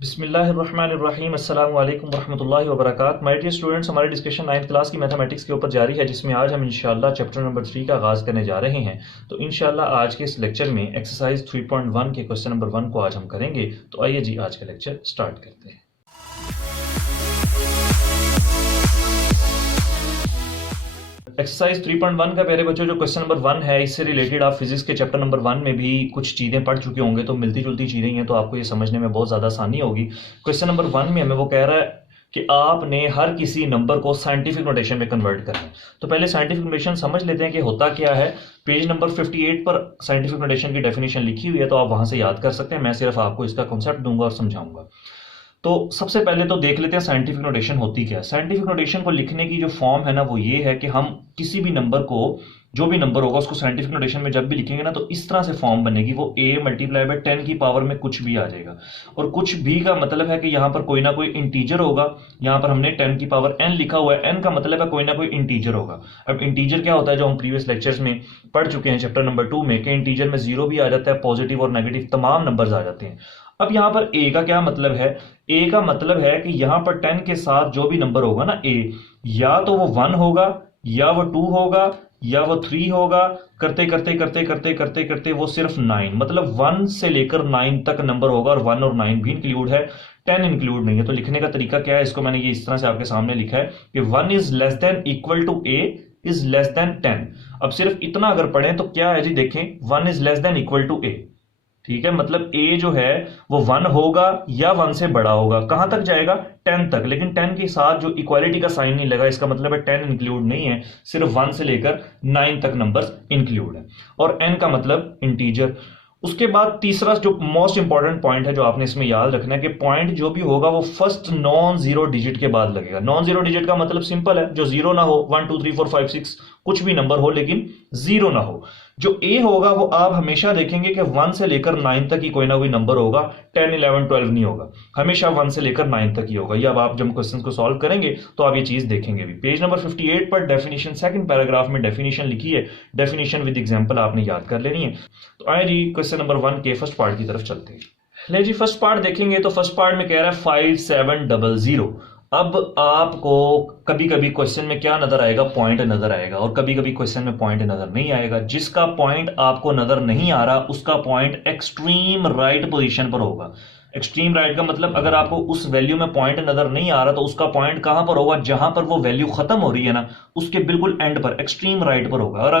बिस्मिल्लाहिर्रहमानिर्रहीम अस्सलामु अलैकुम वरहमतुल्लाहि वबरकातुहू। माय डियर स्टूडेंट्स, हमारी डिस्कशन 9th क्लास की मैथमेटिक्स के ऊपर जारी है, जिसमें आज हम इंशाल्लाह चैप्टर नंबर 3 का आगाज़ करने जा रहे हैं। तो इंशाल्लाह आज के इस लेक्चर में एक्सरसाइज 3.1 के क्वेश्चन नंबर 1 को आज हम करेंगे। तो आइए जी आज का लेक्चर स्टार्ट करते हैं। एक्सरसाइज 3.1 का प्यारे बच्चों जो क्वेश्चन नंबर 1 है, इससे रिलेटेड आप फिजिक्स के चैप्टर नंबर 1 में भी कुछ चीज़ें पढ़ चुके होंगे, तो मिलती जुलती चीज़ें हैं, तो आपको ये समझने में बहुत ज़्यादा आसानी होगी। क्वेश्चन नंबर 1 में हमें वो कह रहा है कि आपने हर किसी नंबर को साइंटिफिक नोटेशन में कन्वर्ट करना है। तो पहले साइंटिफिक नोटेशन समझ लेते हैं कि होता क्या है। पेज नंबर 58 पर साइंटिफिक नोटेशन की डेफिनेशन लिखी हुई है, तो आप वहां से याद कर सकते हैं। मैं सिर्फ आपको इसका कॉन्सेप्ट दूंगा और समझाऊंगा। तो सबसे पहले तो देख लेते हैं साइंटिफिक नोटेशन होती क्या है। साइंटिफिक नोटेशन को लिखने की जो फॉर्म है ना, वो ये है कि हम किसी भी नंबर को, जो भी नंबर होगा उसको साइंटिफिक नोटेशन में जब भी लिखेंगे ना, तो इस तरह से फॉर्म बनेगी, वो a मल्टीप्लाई बाय 10 की पावर में कुछ भी आ जाएगा। और कुछ भी का मतलब है कि यहाँ पर कोई ना कोई इंटीजर होगा। यहाँ पर हमने 10 की पावर n लिखा हुआ है, n का मतलब है कोई ना कोई इंटीजर होगा। अब इंटीजर क्या होता है, जो हम प्रीवियस लेक्चर्स में पढ़ चुके हैं चैप्टर नंबर 2 में, कि इंटीजर में 0 भी आ जाता है, पॉजिटिव और नेगेटिव तमाम नंबर्स आ जाते हैं। अब यहाँ पर a का क्या मतलब है? a का मतलब है कि यहाँ पर 10 के साथ जो भी नंबर होगा ना a, या तो वो 1 होगा, या वो 2 होगा, या वो 3 होगा। करते करते करते करते करते करते वो सिर्फ 9, मतलब 1 से लेकर 9 तक नंबर होगा, और 1 और 9 भी इंक्लूड है, 10 इंक्लूड नहीं है। तो लिखने का तरीका क्या है, इसको मैंने ये इस तरह से आपके सामने लिखा है कि 1 is less than equal to a is less than 10। अब सिर्फ इतना अगर पढ़ें तो क्या है जी, देखें 1 is less than equal to a, ठीक है, मतलब a जो है वो 1 होगा या 1 से बड़ा होगा। कहां तक जाएगा? 10 तक। लेकिन 10 के साथ जो इक्वालिटी का साइन नहीं लगा, इसका मतलब है 10 इंक्लूड नहीं है, सिर्फ 1 से लेकर 9 तक नंबर्स इंक्लूड है। और n का मतलब इंटीजर। उसके बाद तीसरा जो मोस्ट इंपॉर्टेंट पॉइंट है, जो आपने इसमें याद रखना है, कि पॉइंट जो भी होगा वो फर्स्ट नॉन जीरो डिजिट के बाद लगेगा। नॉन जीरो डिजिट का मतलब सिंपल है, जो जीरो ना हो, 1 2 3 4 5 6 कुछ भी नंबर हो, लेकिन जीरो ना हो। जो ए होगा वो आप हमेशा देखेंगे कि 1 से लेकर 9 तक ही कोई ना कोई नंबर होगा, 10 11 12 नहीं होगा, हमेशा 1 से लेकर 9 तक ही होगा। ये अब आप जब क्वेश्चन को सॉल्व करेंगे तो आप ये चीज देखेंगे भी। पेज नंबर 58 पर डेफिनेशन, सेकंड पैराग्राफ में डेफिनेशन लिखी है, डेफिनेशन विद एग्जांपल आपने याद कर लेनी है। तो आए जी क्वेश्चन नंबर 1 के फर्स्ट पार्ट की तरफ चलते हैं। ले जी फर्स्ट पार्ट देखेंगे तो फर्स्ट पार्ट में कह रहा है 5700। अब आपको कभी कभी क्वेश्चन में क्या नजर आएगा, पॉइंट नजर आएगा, और कभी कभी क्वेश्चन में पॉइंट नजर नहीं आएगा। जिसका पॉइंट आपको नजर नहीं आ रहा उसका पॉइंट एक्सट्रीम राइट पोजीशन पर होगा। एक्सट्रीम राइट का मतलब अगर आपको उस वैल्यू में पॉइंट नजर नहीं आ रहा तो उसका पॉइंट कहां पर होगा, जहां पर वो वैल्यू खत्म हो रही है ना, उसके बिल्कुल एंड पर, एक्सट्रीम राइट पर होगा। और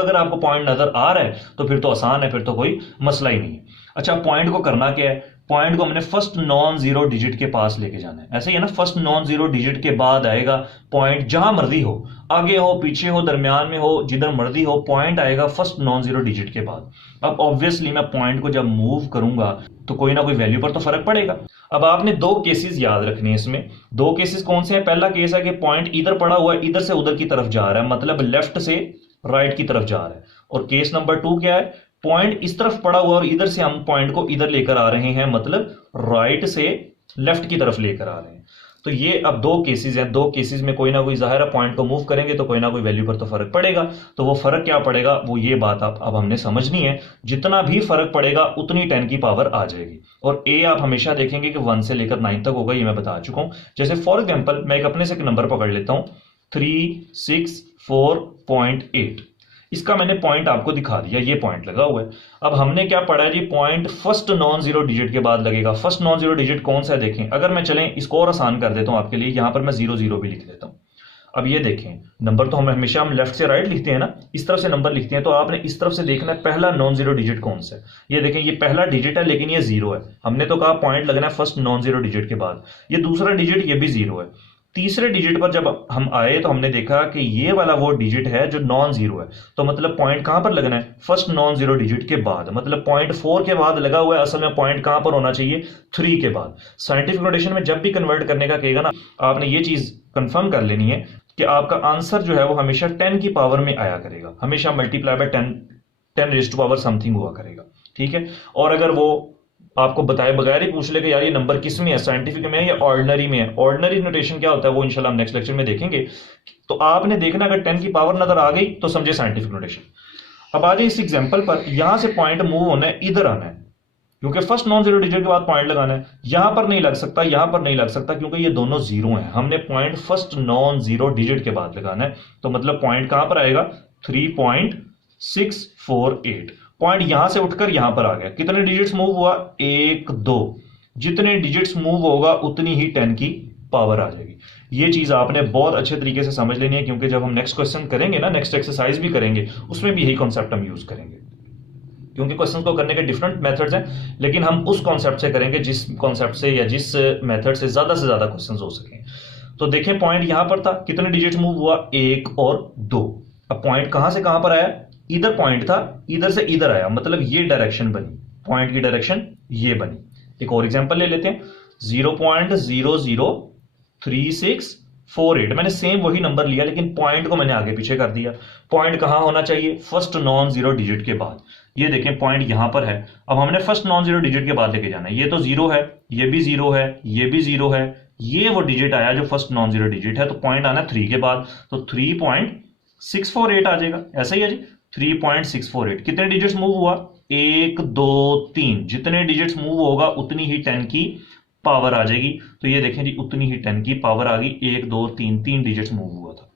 अगर आपको पॉइंट नजर आ रहा है तो फिर तो आसान है, फिर तो कोई मसला ही नहीं है। अच्छा, पॉइंट को करना क्या है? पॉइंट को हमने फर्स्ट नॉन जीरो डिजिट के पास लेके जाना है। ऐसे ही है ना, फर्स्ट नॉन जीरो डिजिट के बाद आएगा पॉइंट, जहां मर्जी हो, आगे हो, पीछे हो, दरमियान में हो, जिधर मर्जी हो, पॉइंट आएगा फर्स्ट नॉन जीरो डिजिट के बाद। अब ऑब्वियसली मैं पॉइंट को जब मूव करूंगा तो कोई ना कोई वैल्यू पर तो फर्क पड़ेगा। अब आपने दो केसेस याद रखने हैं इसमें। दो केसेस कौन से हैं? पहला केस है कि पॉइंट इधर पड़ा हुआ है, इधर से उधर की तरफ जा रहा है, मतलब लेफ्ट से राइट की तरफ जा रहा है। और केस नंबर 2 क्या है? पॉइंट इस तरफ पड़ा हुआ और इधर से हम पॉइंट को इधर लेकर आ रहे हैं, मतलब राइट से लेफ्ट की तरफ लेकर आ रहे हैं। तो ये अब दो केसेस हैं। दो केसेस में कोई ना कोई, जाहिर है पॉइंट को मूव करेंगे तो कोई ना कोई वैल्यू पर तो फर्क पड़ेगा। तो वो फर्क क्या पड़ेगा, वो ये बात अब हमने समझनी है। जितना भी फर्क पड़ेगा उतनी 10 की पावर आ जाएगी। और ए आप हमेशा देखेंगे कि 1 से लेकर 9 तक होगा, ये मैं बता चुका हूं। जैसे फॉर एग्जाम्पल मैं एक अपने से एक नंबर पकड़ लेता हूं, 364.8। इसका मैंने पॉइंट आपको दिखा दिया, ये पॉइंट लगा हुआ है। अब हमने क्या पढ़ा है जी, point first non zero digit के बाद लगेगा। फर्स्ट नॉन जीरो डिजिट कौन सा है देखें। अगर मैं चलें इसको और आसान कर देता हूं आपके लिए, यहां पर मैं 00 भी लिख देता हूं। अब ये देखें, नंबर तो हम लेफ्ट से राइट लिखते हैं ना, इस तरफ से नंबर लिखते हैं, तो आपने इस तरफ से देखना है पहला नॉन जीरो डिजिट कौन सा है। ये देखें, ये पहला डिजिट है लेकिन ये 0 है। हमने तो कहा पॉइंट लगना है फर्स्ट नॉन जीरो डिजिट के बाद। ये दूसरा डिजिट, ये भी 0 है। तीसरे डिजिट पर जब हम आए तो हमने देखा कि ये वाला वो डिजिट है जो नॉन जीरो है। तो मतलब पॉइंट कहां पर लगना है? फर्स्ट नॉन जीरो डिजिट के बाद, मतलब पॉइंट 4 के बाद लगा हुआ है। असल में पॉइंट कहां पर होना चाहिए? 3 के बाद। साइंटिफिक नोटेशन में जब भी कन्वर्ट करने का कहेगा ना, आपने ये चीज कंफर्म कर लेनी है कि आपका आंसर जो है वो हमेशा 10 की पावर में आया करेगा, हमेशा multiply by 10 raise to power something हुआ करेगा, ठीक है। और अगर वो आपको बताए बगैर ही पूछ ले कि यार ये नंबर किस में है, साइंटिफिक में है या ऑर्डिनरी में है, ऑर्डिनरी नोटेशन क्या होता है वो इंशाल्लाह हम नेक्स्ट लेक्चर में देखेंगे। तो आपने देखना, अगर 10 की पावर नजर आ गई तो समझे साइंटिफिक नोटेशन। अब आ जाए इस एग्जांपल पर, यहां से पॉइंट मूव होना है, इधर आना है, क्योंकि फर्स्ट नॉन जीरो डिजिट के बाद पॉइंट लगाना है। यहां पर नहीं लग सकता, यहां पर नहीं लग सकता, क्योंकि ये दोनों जीरो हैं। हमने point first non zero digit के बाद लगाना है, तो मतलब पॉइंट कहां पर आएगा 3.648। पॉइंट यहां से उठकर यहां पर आ गया। कितने डिजिट्स मूव हुआ 1 2। जितने डिजिट्स मूव होगा उतनी ही 10 की पावर आ जाएगी। ये चीज आपने बहुत अच्छे तरीके से समझ लेनी है, क्योंकि जब हम नेक्स्ट क्वेश्चन करेंगे ना, नेक्स्ट एक्सरसाइज भी करेंगे, उसमें भी यही कॉन्सेप्ट हम यूज करेंगे। क्योंकि क्वेश्चन को करने के डिफरेंट मेथड्स हैं, लेकिन हम उस कॉन्सेप्ट से करेंगे जिस कॉन्सेप्ट से या जिस मेथड से ज्यादा क्वेश्चन हो सके। तो देखें पॉइंट यहां पर था, कितने डिजिट मूव हुआ 1 और 2। अब पॉइंट कहां से कहां पर आया, इधर पॉइंट था, इधर से इधर आया, मतलब ये डायरेक्शन बनी, पॉइंट की डायरेक्शन ये बनी। एक और एग्जांपल ले लेते हैं, 0.003648। मैंने सेम वही नंबर लिया, लेकिन पॉइंट को मैंने आगे पीछे कर दिया। पॉइंट कहां होना चाहिए, फर्स्ट नॉन जीरो डिजिट के बाद। ये देखें पॉइंट यहां पर है, अब हमने फर्स्ट नॉन जीरो डिजिट के बाद लेके जाना है। ये तो जीरो है, ये भी जीरो है, ये भी जीरो है, ये वो डिजिट आया जो फर्स्ट नॉन जीरो डिजिट है, तो पॉइंट आना 3 के बाद, तो 3.648 आ जाएगा। ऐसा ही है जी, 3.648। कितने डिजिट्स मूव हुआ 1 2 3। जितने डिजिट्स मूव होगा उतनी ही 10 की पावर आ जाएगी। तो ये देखें जी, उतनी ही 10 की पावर आ गई। 1 2 3, 3 डिजिट्स मूव हुआ था।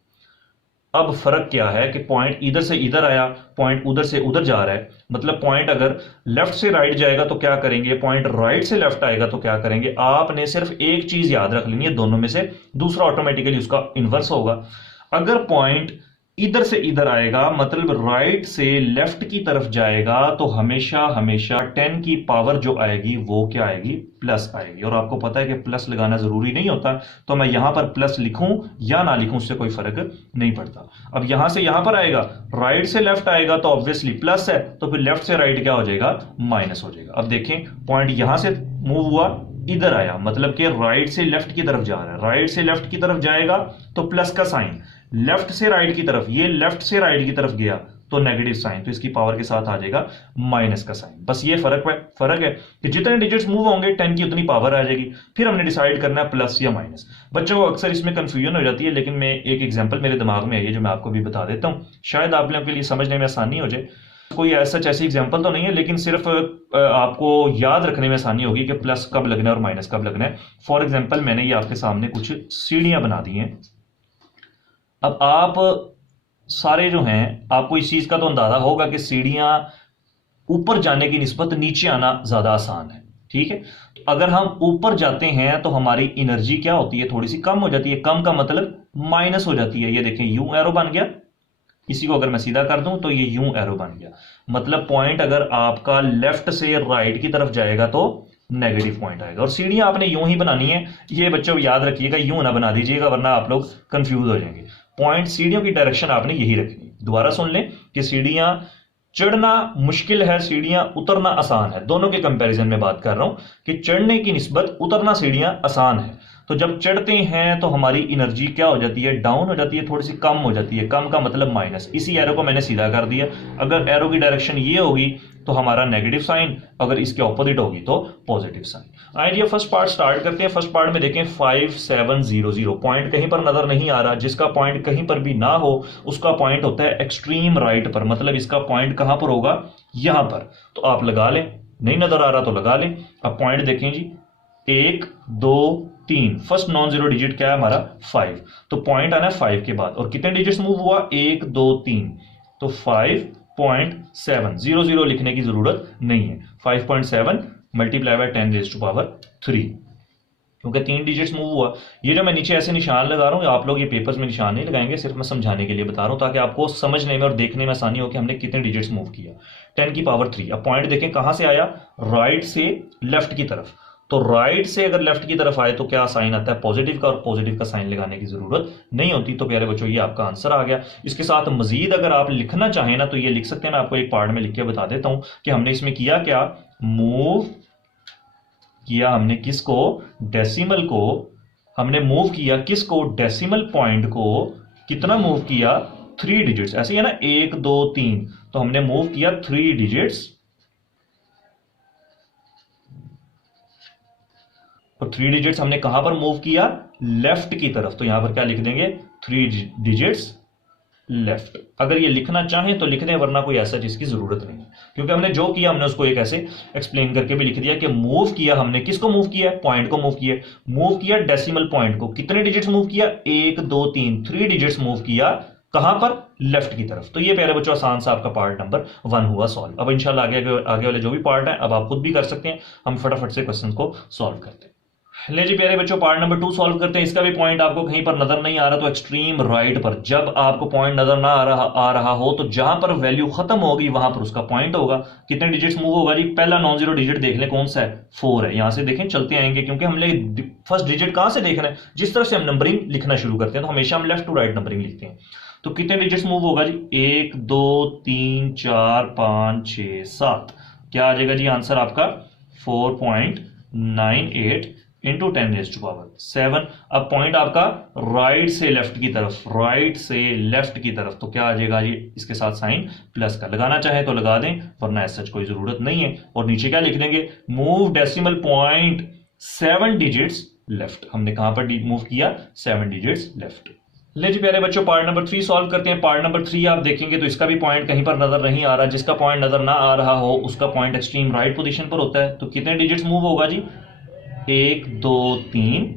अब फर्क क्या है कि पॉइंट इधर से इधर आया, पॉइंट उधर से उधर जा रहा है। मतलब पॉइंट अगर लेफ्ट से राइट जाएगा तो क्या करेंगे, पॉइंट राइट से लेफ्ट आएगा तो क्या करेंगे। आपने सिर्फ एक चीज याद रख लेनी है, दोनों में से दूसरा ऑटोमेटिकली उसका इन्वर्स होगा। अगर पॉइंट इधर से इधर आएगा, मतलब राइट से लेफ्ट की तरफ जाएगा, तो हमेशा हमेशा 10 की पावर जो आएगी वो क्या आएगी, प्लस आएगी। और आपको पता है कि प्लस लगाना जरूरी नहीं होता, तो मैं यहां पर प्लस लिखूं या ना लिखूं उससे कोई फर्क नहीं पड़ता। अब यहां से यहां पर आएगा, राइट से लेफ्ट आएगा तो ऑब्वियसली प्लस है, तो फिर लेफ्ट से राइट क्या हो जाएगा, माइनस हो जाएगा। अब देखें पॉइंट यहां से मूव हुआ, इधर आया, मतलब कि राइट से लेफ्ट की तरफ जा रहा है। राइट से लेफ्ट की तरफ जाएगा तो प्लस का साइन, लेफ्ट से राइट की तरफ, ये लेफ्ट से राइट की तरफ गया तो नेगेटिव साइन, तो इसकी पावर के साथ आ जाएगा माइनस का साइन। बस ये फर्क है कि जितने डिजिट्स मूव होंगे 10 की उतनी पावर आ जाएगी। फिर हमने डिसाइड करना है प्लस या माइनस। बच्चों को अक्सर इसमें कंफ्यूजन हो जाती है, लेकिन मैं एक एग्जांपल मेरे दिमाग में आई है जो मैं आपको भी बता देता हूं, शायद आप लोगों के लिए समझने में आसानी हो जाए। कोई ऐसी एग्जांपल तो नहीं है, लेकिन सिर्फ आपको याद रखने में आसानी होगी कि प्लस कब लगना है और माइनस कब लगना है। फॉर एग्जांपल मैंने ये आपके सामने कुछ सीढ़ियां बना दी हैं। अब आप सारे जो हैं, आपको इस चीज का तो अंदाजा होगा कि सीढ़ियां ऊपर जाने की निस्बत नीचे आना ज्यादा आसान है, ठीक है। अगर हम ऊपर जाते हैं तो हमारी एनर्जी क्या होती है, थोड़ी सी कम हो जाती है। कम का मतलब माइनस हो जाती है। ये देखें यूं एरो बन गया, इसी को अगर मैं सीधा कर दूं तो ये यूं एरो बन गया। मतलब पॉइंट अगर आपका लेफ्ट से राइट की तरफ जाएगा तो नेगेटिव पॉइंट आएगा। और सीढ़ियां आपने यूं ही बनानी है, ये बच्चों याद रखिएगा, यूं ना बना दीजिएगा वरना आप लोग कंफ्यूज हो जाएंगे। पॉइंट सीढ़ियों की डायरेक्शन आपने यही रखनी है। दोबारा सुन लें कि सीढ़ियां चढ़ना मुश्किल है, सीढ़ियां उतरना आसान है। दोनों के कंपैरिजन में बात कर रहा हूं कि चढ़ने की निस्बत उतरना सीढ़ियां आसान है। तो जब चढ़ते हैं तो हमारी एनर्जी क्या हो जाती है, डाउन हो जाती है, थोड़ी सी कम हो जाती है। कम का मतलब माइनस। इसी एरो को मैंने सीधा कर दिया। अगर एरो की डायरेक्शन ये होगी तो हमारा नेगेटिव साइन, अगर इसके ऑपोजिट होगी तो पॉजिटिव साइन। आइए फर्स्ट पार्ट स्टार्ट करते हैं। फर्स्ट पार्ट में देखें 5700। पॉइंट कहीं पर नजर नहीं आ रहा। जिसका पॉइंट कहीं पर भी ना हो उसका पॉइंट होता है एक्सट्रीम राइट पर, मतलब इसका पॉइंट कहां पर होगा, यहां पर। तो आप लगा लें, नहीं नजर आ रहा तो लगा लें। अब पॉइंट देखें जी, 1 2 3, फर्स्ट नॉन जीरो डिजिट क्या है हमारा 5, तो पॉइंट आना है 5 के बाद। और कितने डिजिट्स मूव हुआ 1 2 3, तो 5.7। 00 लिखने की जरूरत नहीं है। 5.7 multiply by 10 raise to power 3, क्योंकि 3 डिजिट्स मूव हुआ। ये जो मैं नीचे ऐसे निशान लगा रहा हूं, आप लोग ये पेपर्स में निशान नहीं लगाएंगे, सिर्फ मैं समझाने के लिए बता रहा हूं ताकि आपको समझने में और देखने में आसानी हो कि हमने कितने डिजिट्स मूव किया। 10 की पावर 3। अब पॉइंट देखें कहां से आया, राइट से लेफ्ट की तरफ। तो राइट से अगर लेफ्ट की तरफ आए तो क्या साइन आता है, पॉजिटिव का, और पॉजिटिव का साइन लगाने की जरूरत नहीं होती। तो प्यारे बच्चों ये आपका आंसर आ गया। इसके साथ मजीद अगर आप लिखना चाहें ना तो ये लिख सकते हैं। मैं आपको एक पार्ट में लिख के बता देता हूं कि हमने इसमें किया क्या, मूव किया हमने किसको, डेसिमल को। हमने मूव किया किसको, डेसिमल पॉइंट को। कितना मूव किया, 3 डिजिट्स। ऐसे ही है ना, 1 2 3, तो हमने मूव किया 3 डिजिट्स। और 3 डिजिट्स हमने कहां पर मूव किया, लेफ्ट की तरफ। तो यहां पर क्या लिख देंगे, 3 डिजिट्स लेफ्ट। अगर ये लिखना चाहें तो लिख दें, वरना कोई ऐसा चीज की जरूरत नहीं है, क्योंकि हमने जो किया हमने उसको एक ऐसे एक्सप्लेन करके भी लिख दिया कि मूव किया हमने, किसको मूव किया, पॉइंट को मूव किया, मूव किया डेसिमल पॉइंट को। कितने डिजिट्स मूव किया, 1 2 3, 3 डिजिट्स मूव किया, कहां पर, लेफ्ट की तरफ। तो ये प्यारे बच्चों आसान सा आपका पार्ट नंबर 1 हुआ सॉल्व। अब इंशाल्लाह आगे वाले जो भी पार्ट है अब आप खुद भी कर सकते हैं, हम फटाफट से क्वेश्चन को सॉल्व करते हैं। ले जी प्यारे बच्चों पार्ट नंबर 2 सॉल्व करते हैं। इसका भी पॉइंट आपको कहीं पर नजर नहीं आ रहा तो एक्सट्रीम राइट पर, जब आपको पॉइंट नजर ना आ रहा हो तो जहां पर वैल्यू खत्म होगी वहां पर उसका पॉइंट होगा। कितने डिजिट्स मूव होगा जी, पहला नॉन जीरो डिजिट देख लें कौन सा है, 4 है। यहां से देखें चलते आएंगे, क्योंकि हमने फर्स्ट डिजिट कहां से देखना है, जिस तरफ से हम नंबरिंग लिखना शुरू करते हैं तो हमेशा हम लेफ्ट टू राइट नंबरिंग लिखते हैं। तो कितने डिजिट्स मूव होगा जी, 1 2 3 4 5 6 7। क्या आ जाएगा जी आंसर आपका 4.98 इंटू 10⁻⁷। अब पॉइंट आपका राइट से लेफ्ट की तरफ, राइट से लेफ्ट की तरफ, तो क्या आ जाएगा जी, इसके साथ साइन प्लस का, लगाना चाहे तो लगा दें वरना ऐसा कोई जरूरत नहीं है। और नीचे क्या लिख देंगे, move decimal point 7 digits left. हमने कहां पर मूव किया, 7 डिजिट्स लेफ्ट। ले जी प्यारे बच्चों पार्ट नंबर 3 सॉल्व करते हैं। पार्ट नंबर 3 आप देखेंगे तो इसका भी पॉइंट कहीं पर नजर नहीं आ रहा, जिसका पॉइंट नजर ना आ रहा हो उसका पॉइंट एक्सट्रीम राइट पोजीशन पर होता है। तो कितने डिजिट्स मूव होगा जी, 1 2 3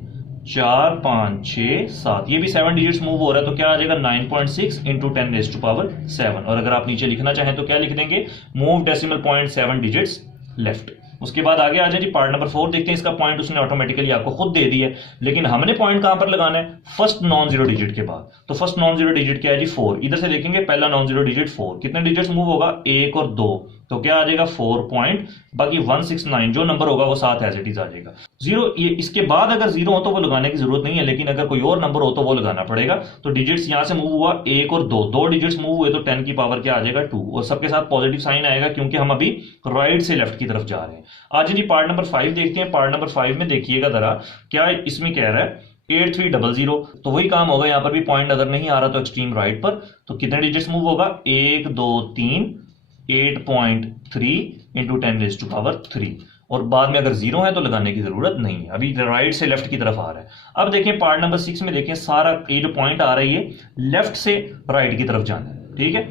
4 5 6 7, ये भी 7 डिजिट्स मूव हो रहा है। तो क्या आ जाएगा 9.6 इंटू 10⁻⁷। और अगर आप नीचे लिखना चाहें तो क्या लिख देंगे, move decimal point 7 digits left. उसके बाद आगे आ जाए जी पार्ट नंबर 4 देखते हैं। इसका पॉइंट उसने ऑटोमेटिकली आपको खुद दे दिया है, लेकिन हमने पॉइंट कहां पर लगाना है, फर्स्ट नॉन जीरो डिजिट के बाद। तो फर्स्ट नॉन जीरो डिजिट क्या है जी, 4। इधर से देखेंगे पहला नॉन जीरो डिजिट 4, कितने डिजिट्स मूव होगा, 1 और 2, तो क्या आ जाएगा 4 पॉइंट, बाकी 169 जो नंबर होगा वो साथ एज इट इज आ जाएगा। जीरो, ये इसके बाद अगर जीरो हो तो वो लगाने की जरूरत नहीं है, लेकिन अगर कोई और नंबर हो तो वो लगाना पड़ेगा। तो डिजिट्स यहां से मूव हुआ 1 और 2, 2 डिजिट्स मूव हुए तो 10 की पावर क्या आ जाएगा 2, और सबके साथ पॉजिटिव साइन आएगा क्योंकि हम अभी राइट से लेफ्ट की तरफ जा रहे हैं। आज जी पार्ट नंबर 5 देखते हैं। पार्ट नंबर 5 में देखिएगा जरा क्या इसमें कह रहा है, 8300, तो वही काम होगा, यहां पर भी पॉइंट नजर नहीं आ रहा तो एक्सट्रीम राइट पर। तो कितने डिजिट्स मूव होगा, 1 2 3 8.3 इंटू 10⁻⁵। और बाद में अगर जीरो है तो लगाने की जरूरत नहीं है, अभी राइट से लेफ्ट की तरफ आ रहा है। अब देखें पार्ट नंबर 6 में देखें, सारा ये जो पॉइंट आ रही है लेफ्ट से राइट की तरफ जाना है, ठीक है।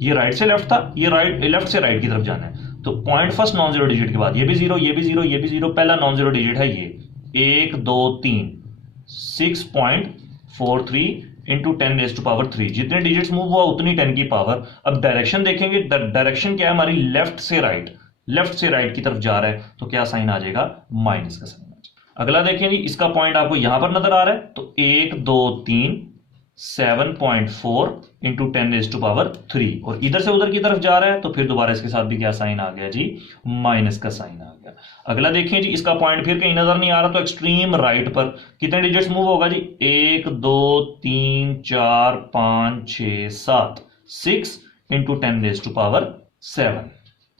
ये राइट से लेफ्ट था, ये राइट लेफ्ट से राइट की तरफ जाना है। तो point first non zero digit के बाद ये भी जीरो, ये भी जीरो, ये भी जीरो, पहला नॉन जीरो डिजिट है ये 1 2 3, 6.43 इंटू 10⁻⁵। जितने डिजिट्स मूव हुआ उतनी 10 की पावर। अब डायरेक्शन देखेंगे, डायरेक्शन क्या है हमारी, लेफ्ट से राइट, लेफ्ट से राइट की तरफ जा रहा है, तो क्या साइन आ जाएगा, माइनस का साइन आ जाएगा। अगला देखें जी, इसका पॉइंट आपको यहां पर नजर आ रहा है, तो 1 2 3 7.4 इंटू 10⁻⁵, और इधर से उधर की तरफ जा रहा है तो फिर दोबारा इसके साथ भी क्या साइन आ गया जी, माइनस का साइन आ गया। अगला देखें जी, इसका पॉइंट फिर कहीं नजर नहीं आ रहा तो एक्सट्रीम राइट पर कितने डिजिट्स मूव होगा जी, 1 2 3 4 5 6 7, 6 इंटू 10⁻⁷,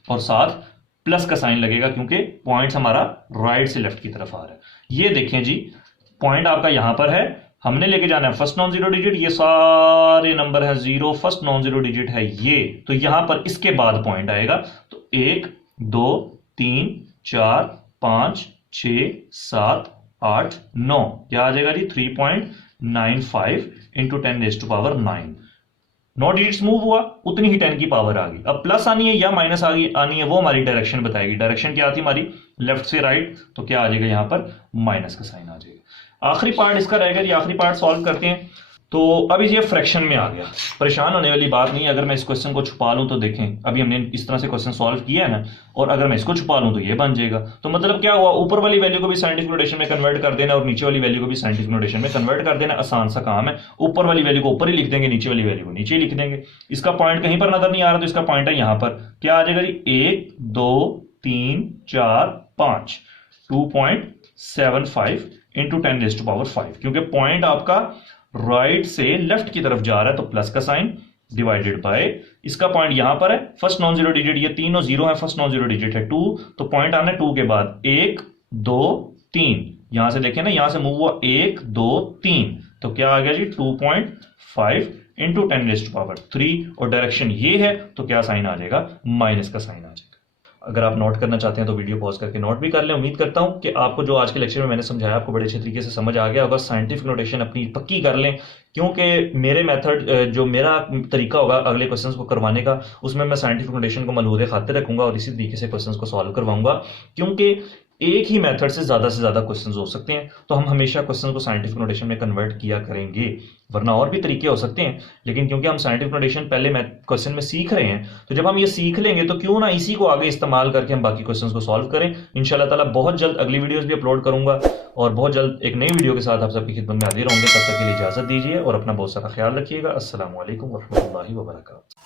और साथ प्लस का साइन लगेगा क्योंकि पॉइंट हमारा राइट से लेफ्ट की तरफ आ रहा है। ये देखें जी, पॉइंट आपका यहां पर है, हमने लेके जाना है फर्स्ट नॉन जीरो डिजिट, ये सारे नंबर है zero, first non zero digit है ये, तो यहां पर इसके बाद पॉइंट आएगा। तो 1 2 3 4 5 6 7 8 9, क्या आ जाएगा जी 3.95 इंटू 10⁻⁹। 9 डिजिट्स मूव हुआ उतनी ही 10 की पावर आ गई। अब प्लस आनी है या माइनस आनी है वो हमारी डायरेक्शन बताएगी। डायरेक्शन क्या आती है हमारी, लेफ्ट से राइट, तो क्या आ जाएगा यहां पर माइनस का साइन आ जाएगा। आखिरी पार्ट इसका रहेगा जी, आखिरी पार्ट सॉल्व करते हैं। तो अभी ये फ्रैक्शन में आ गया, परेशान होने वाली बात नहीं है। अगर मैं इस क्वेश्चन को छुपा लूं तो देखें, अभी हमने इस तरह से क्वेश्चन सॉल्व किया है ना, और अगर मैं इसको छुपा लूं तो ये बन जाएगा। तो मतलब क्या हुआ, ऊपर वाली वैल्यू को भी साइंटिफिक नोटेशन में कन्वर्ट कर देना और नीचे वाली वैल्यू को भी साइंटिफिक नोटेशन में कन्वर्ट कर देना, आसान सा काम है। ऊपर वाली वैल्यू को ऊपर ही लिख देंगे, नीचे वाली वैल्यू को नीचे ही लिख देंगे। इसका पॉइंट कहीं पर नजर नहीं आ रहा तो इसका पॉइंट है यहां पर, क्या आ जाएगा जी 1 2 3 4 5, 2.75 इंटू 10⁻⁵, क्योंकि पॉइंट आपका राइट से लेफ्ट की तरफ जा रहा है तो प्लस का साइन डिवाइडेड बाय, इसका पॉइंट यहां पर है फर्स्ट नॉन जीरो डिजिट, ये तीनों जीरो है, फर्स्ट नॉन जीरो डिजिट है 2, तो पॉइंट आना है 2 के बाद 1 2 3, यहां से देखें ना, यहां से मूव हुआ 1 2 3, तो क्या आ गया जी 2.5 इंटू 10⁻⁵, और डायरेक्शन ये है तो क्या साइन आ जाएगा, माइनस का साइन आ जाएगा। अगर आप नोट करना चाहते हैं तो वीडियो पॉज करके नोट भी कर लें। उम्मीद करता हूं कि आपको जो आज के लेक्चर में मैंने समझाया आपको बड़े अच्छे तरीके से समझ आ गया होगा। साइंटिफिक नोटेशन अपनी पक्की कर लें, क्योंकि मेरे मेथड जो मेरा तरीका होगा अगले क्वेश्चंस को करवाने का, उसमें मैं साइंटिफिक नोटेशन को मलहूद खातिर रखूंगा और इसी तरीके से क्वेश्चंस को सॉल्व करवाऊंगा। क्योंकि एक ही मेथड से ज्यादा क्वेश्चंस हो सकते हैं, तो हम हमेशा क्वेश्चन को साइंटिफिक नोटेशन में कन्वर्ट किया करेंगे। वरना और भी तरीके हो सकते हैं, लेकिन क्योंकि हम साइंटिफिक नोटेशन पहले क्वेश्चन में सीख रहे हैं, तो जब हम ये सीख लेंगे तो क्यों ना इसी को आगे इस्तेमाल करके हम बाकी क्वेश्चंस को सॉल्व करें। इंशाल्लाह ताला बहुत जल्द अगली वीडियोस भी अपलोड करूंगा और बहुत जल्द एक नई वीडियो के साथ आप सबकी खिदमत में हाजिर होंगे। तब तक के लिए इजाजत दीजिए और अपना बहुत सारा ख्याल रखिएगा। अस्सलाम वालेकुम वरहमतुल्लाहि वबरकातुहू।